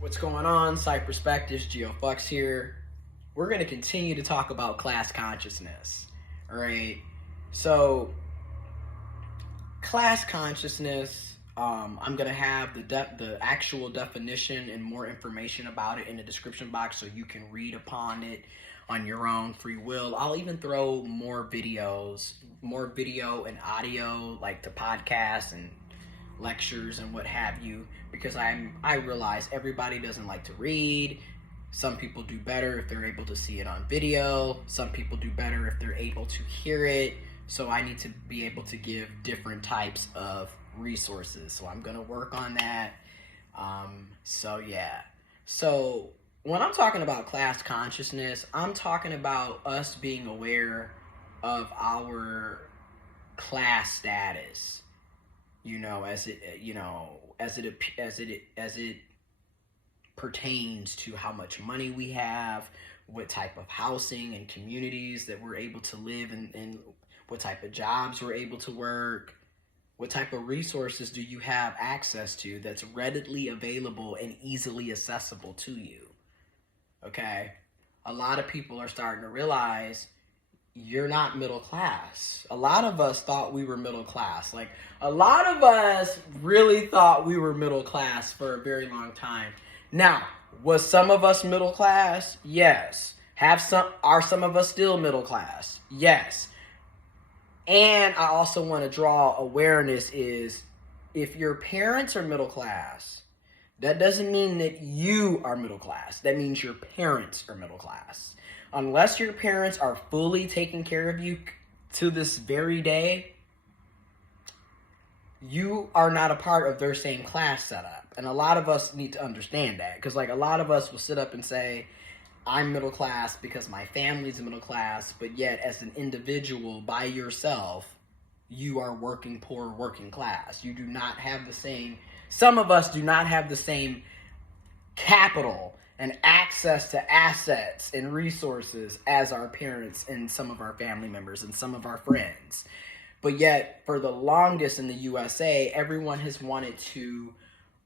What's going on? Site Perspectives, GeoFux here. We're going to continue to talk about class consciousness. All right. So, class consciousness, I'm going to have the actual definition and more information about it in the description box so you can read upon it on your own free will. I'll even throw more videos, more video and audio, like the podcasts and lectures and what have you, because I realize everybody doesn't like to read. Some people do better if they're able to see it on video. Some people do better if they're able to hear it. So I need to be able to give different types of resources. So I'm going to work on that. So when I'm talking about class consciousness, I'm talking about us being aware of our class status. As it pertains to how much money we have, what type of housing and communities that we're able to live in, and what type of jobs we're able to work, what type of resources do you have access to that's readily available and easily accessible to you. Okay? A lot of people are starting to realize you're not middle class. A lot of us thought we were middle class. Like, a lot of us really thought we were middle class for a very long time. Now, was some of us middle class? Yes. Are some of us still middle class? Yes. And I also want to draw awareness is, if your parents are middle class, that doesn't mean that you are middle class. That means your parents are middle class. Unless your parents are fully taking care of you to this very day, you are not a part of their same class setup. And a lot of us need to understand that. Because, a lot of us will sit up and say, I'm middle class because my family's middle class. But yet, as an individual by yourself, you are working class. You do not have the same, some of us do not have the same capital and access to assets and resources as our parents and some of our family members and some of our friends. But yet, for the longest in the USA, everyone has wanted to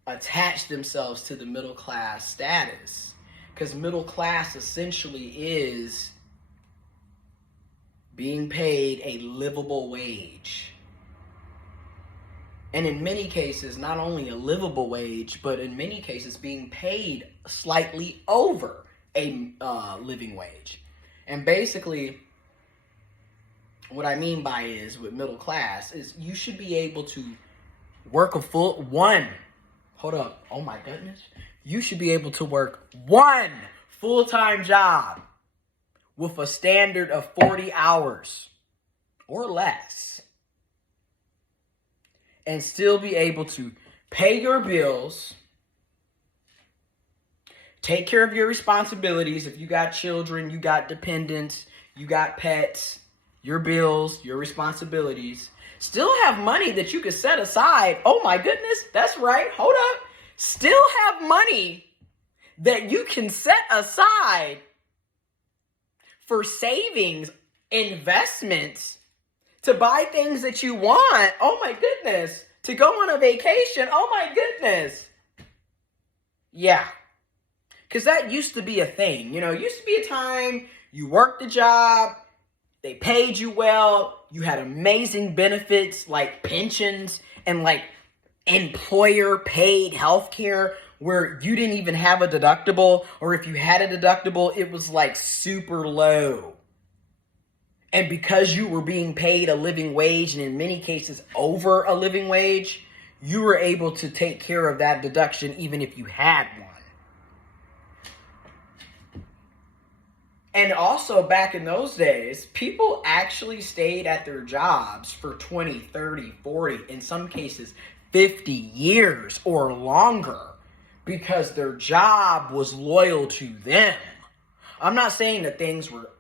attach themselves to the middle class status. Because middle class essentially is being paid a livable wage. And in many cases, not only a livable wage, but in many cases being paid slightly over a living wage. And basically, what I mean by is, with middle class, is you should be able to work you should be able to work one full-time job with a standard of 40 hours or less, and still be able to pay your bills, take care of your responsibilities. If you got children, you got dependents, you got pets, your bills, your responsibilities, still have money that you could set aside. Oh my goodness, that's right. Hold up. Still have money that you can set aside for savings, investments, to buy things that you want. Oh my goodness. To go on a vacation. Oh my goodness. Yeah. Because that used to be a thing. It used to be a time you worked a job, they paid you well, you had amazing benefits like pensions and employer paid health care where you didn't even have a deductible, or if you had a deductible, it was super low. And because you were being paid a living wage, and in many cases over a living wage, you were able to take care of that deduction even if you had one. And also, back in those days, people actually stayed at their jobs for 20, 30, 40, in some cases 50 years or longer, because their job was loyal to them. I'm not saying that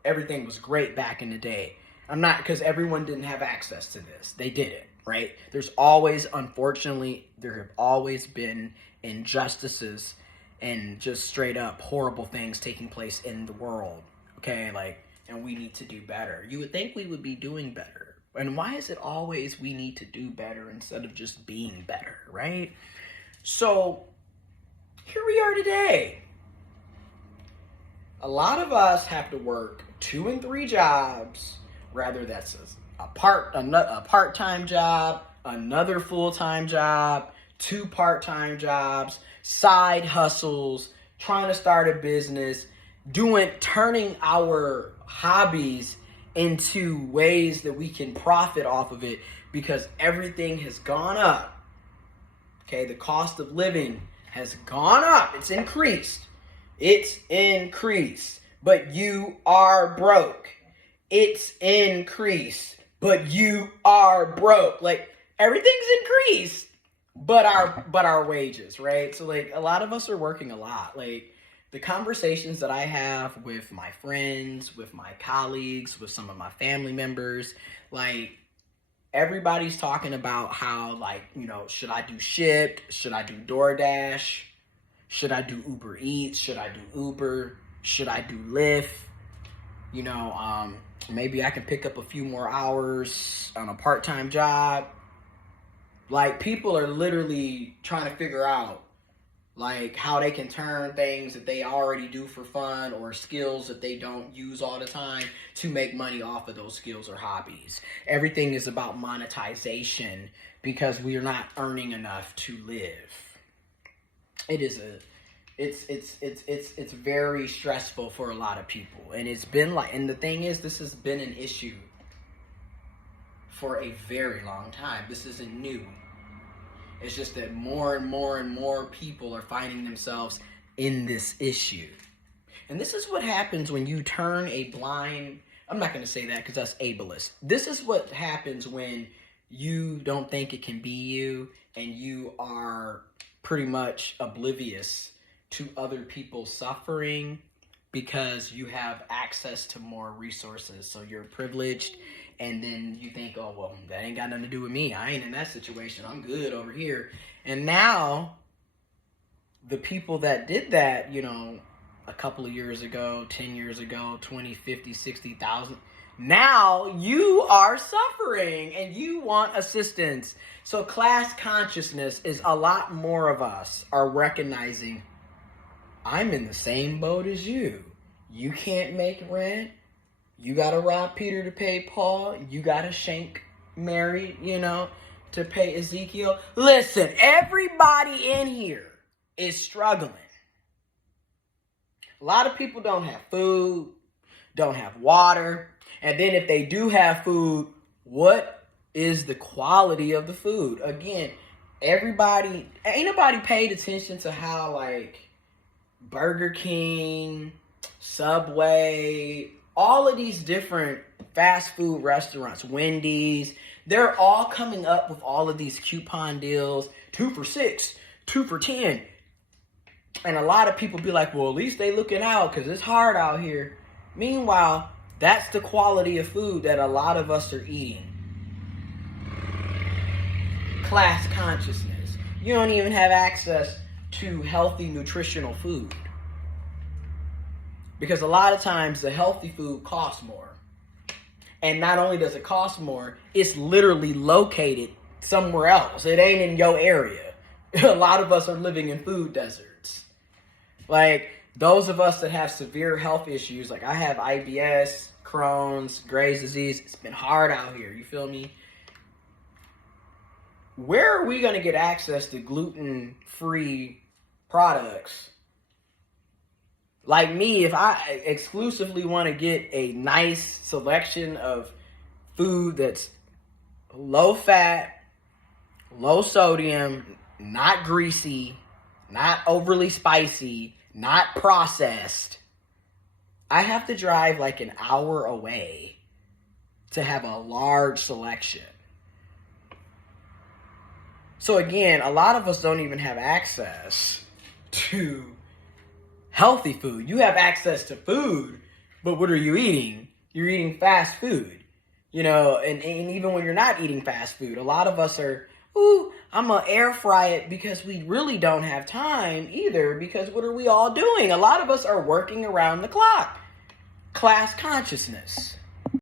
everything was great back in the day. I'm not, because everyone didn't have access to this. They didn't, right? Unfortunately, there have always been injustices and just straight up horrible things taking place in the world. Okay, and we need to do better. You would think we would be doing better. And why is it always we need to do better instead of just being better, right? So here we are today. A lot of us have to work 2 and 3 jobs, rather that's a part-time job, another full-time job, 2 part-time jobs, side hustles, trying to start a business, turning our hobbies into ways that we can profit off of it, because everything has gone up. Okay, the cost of living has gone up. It's increased. It's increased. But you are broke. It's increased. But you are broke. Like, everything's increased, but our wages, right? So like, a lot of us are working a lot. Like, the conversations that I have with my friends, with my colleagues, with some of my family members, like, everybody's talking about how, like, you know, should I do Shipt? Should I do DoorDash? Should I do Uber Eats? Should I do Uber? Should I do Lyft? You know, maybe I can pick up a few more hours on a part-time job. Like, people are literally trying to figure out, like, how they can turn things that they already do for fun or skills that they don't use all the time to make money off of those skills or hobbies. Everything is about monetization because we are not earning enough to live. It's very stressful for a lot of people. And it's been like, and the thing is, this has been an issue for a very long time. This isn't new. It's just that more and more and more people are finding themselves in this issue. And this is what happens when you turn a blind, I'm not going to say that because that's ableist. This is what happens when you don't think it can be you and you are pretty much oblivious to other people's suffering because you have access to more resources. So you're privileged. And then you think, oh, well, that ain't got nothing to do with me. I ain't in that situation. I'm good over here. And now, the people that did that, you know, a couple of years ago, 10 years ago, 20, 50, 60,000, now you are suffering and you want assistance. So class consciousness is a lot more of us are recognizing, I'm in the same boat as you. You can't make rent. You got to rob Peter to pay Paul. You got to shank Mary, you know, to pay Ezekiel. Listen, everybody in here is struggling. A lot of people don't have food, don't have water. And then if they do have food, what is the quality of the food? Again, ain't nobody paid attention to how, like, Burger King, Subway, all of these different fast food restaurants, Wendy's, they're all coming up with all of these coupon deals, 2 for $6, 2 for $10. And a lot of people be like, well, at least they looking out because it's hard out here. Meanwhile, that's the quality of food that a lot of us are eating. Class consciousness. You don't even have access to healthy, nutritional food. Because a lot of times the healthy food costs more. And not only does it cost more, it's literally located somewhere else. It ain't in your area. A lot of us are living in food deserts. Like, those of us that have severe health issues, like I have IBS, Crohn's, Graves' disease, it's been hard out here, you feel me? Where are we going to get access to gluten-free products? Like me, if I exclusively want to get a nice selection of food that's low fat, low sodium, not greasy, not overly spicy, not processed, I have to drive like an hour away to have a large selection. So again, a lot of us don't even have access to healthy food. You have access to food, but what are you eating? You're eating fast food. You know, and even when you're not eating fast food, a lot of us are, I'm going to air fry it because we really don't have time either, because what are we all doing? A lot of us are working around the clock. Class consciousness.